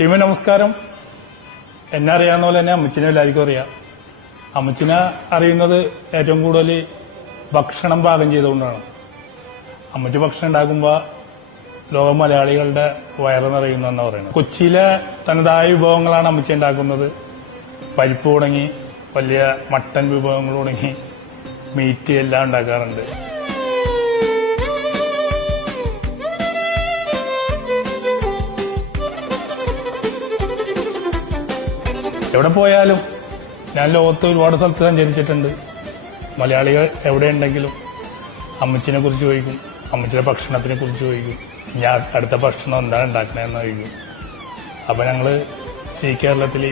ടീമേ നമസ്കാരം. എന്നെ അറിയാവുന്ന പോലെ തന്നെ അമ്മച്ചിനെ എല്ലാവർക്കും അറിയാം. അമ്മച്ചിനെ അറിയുന്നത് ഏറ്റവും കൂടുതൽ ഭക്ഷണം പാകം ചെയ്തുകൊണ്ടാണ്. അമ്മച്ചി ഭക്ഷണം ഉണ്ടാക്കുമ്പോൾ ലോക മലയാളികളുടെ വയറ് നിറയുന്നെന്ന് പറയുന്നത്. കൊച്ചിയിലെ തനതായ വിഭവങ്ങളാണ് അമ്മച്ചി ഉണ്ടാക്കുന്നത്. പരിപ്പ് തുടങ്ങി വലിയ മട്ടൻ വിഭവങ്ങൾ തുടങ്ങി മീറ്റ് എല്ലാം ഉണ്ടാക്കാറുണ്ട്. എവിടെ പോയാലും ഞാൻ ലോകത്ത് ഒരുപാട് സ്ഥലത്ത് സഞ്ചരിച്ചിട്ടുണ്ട് മലയാളികൾ എവിടെ ഉണ്ടെങ്കിലും അമ്മച്ചിനെ കുറിച്ച് ചോദിക്കും അമ്മച്ചിയുടെ ഭക്ഷണത്തിനെ കുറിച്ച് ചോദിക്കും ഞാൻ അടുത്ത ഭക്ഷണം എന്താണ് ഉണ്ടാക്കണതെന്ന് ചോദിക്കും. അപ്പൊ ഞങ്ങൾ സി കേരളത്തിൽ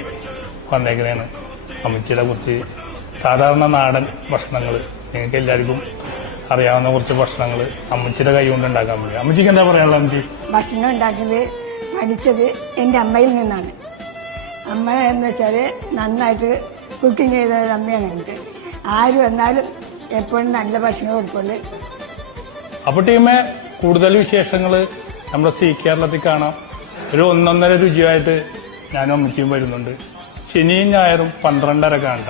വന്നേക്കണേണ്. അമ്മച്ചിയുടെ കുറിച്ച് സാധാരണ നാടൻ ഭക്ഷണങ്ങൾ നിങ്ങൾക്ക് എല്ലാവർക്കും അറിയാവുന്ന കുറച്ച് ഭക്ഷണങ്ങൾ അമ്മച്ചിയുടെ കൈ കൊണ്ട് ഉണ്ടാക്കാൻ പറ്റും അമ്മച്ചിക്ക് എന്താ പറയാനുള്ളത് അമ്മച്ചി? ഭക്ഷണം ഉണ്ടാക്കുന്നത് പഠിച്ചത് എന്റെ അമ്മയിൽ നിന്നാണ്. അമ്മ എന്ന് വെച്ചാൽ നന്നായിട്ട് കുക്കിംഗ് ചെയ്ത ഒരു അമ്മയാണ് എനിക്ക്. ആര് വന്നാലും എപ്പോഴും നല്ല ഭക്ഷണം കൊടുക്കുള്ളൂ അപ്പൊ ടീമെ കൂടുതൽ വിശേഷങ്ങൾ നമ്മുടെ സി കേരളത്തിൽ കാണാം. ഒരു ഒന്നൊന്നര രുചിയായിട്ട് ഞാൻ അമ്മച്ചിയും വരുന്നുണ്ട്. ശനിയും ഞായറും പന്ത്രണ്ടര കാണട്ട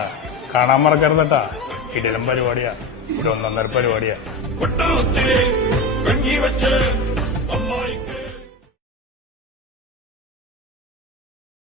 കാണാൻ മറക്കരുതട്ടാ ഇടലും പരിപാടിയാ. ഒരു ഒന്നൊന്നര പരിപാടിയാ.